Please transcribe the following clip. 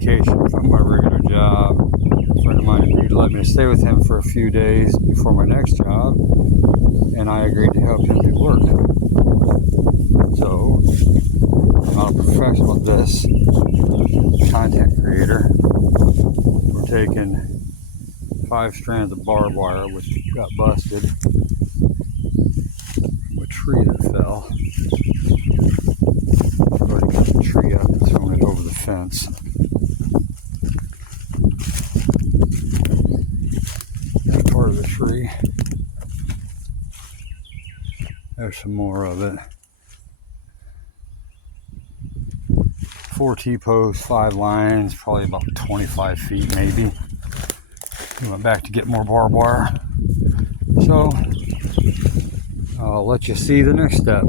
vacation from my regular job. A friend of mine agreed to let me stay with him for a few days before my next job, and I agreed to help him do work. So, I'm not a professional at this, content creator. We're taking 5 strands of barbed wire, which got busted. A tree that fell. I've already cut the tree up and thrown it over the fence. That's part of the tree. There's some more of it. 4 T-posts, 5 lines, probably about 25 feet maybe. We went back to get more barbed wire. So, I'll let you see the next step.